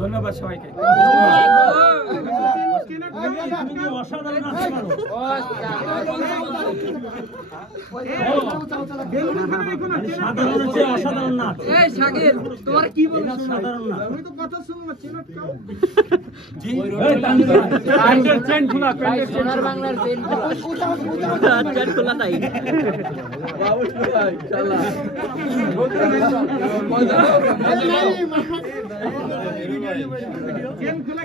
ধন্যবাদ সবাইকে। অসাধারণ নাচ। তোমার কি বলছো? সাধারণ না, আমি তো কথা শুনবো। জি চেন খোলা, সোনার বাংলার চেন খোলা নাই। বাবু ভাই চালা চেন খোলা।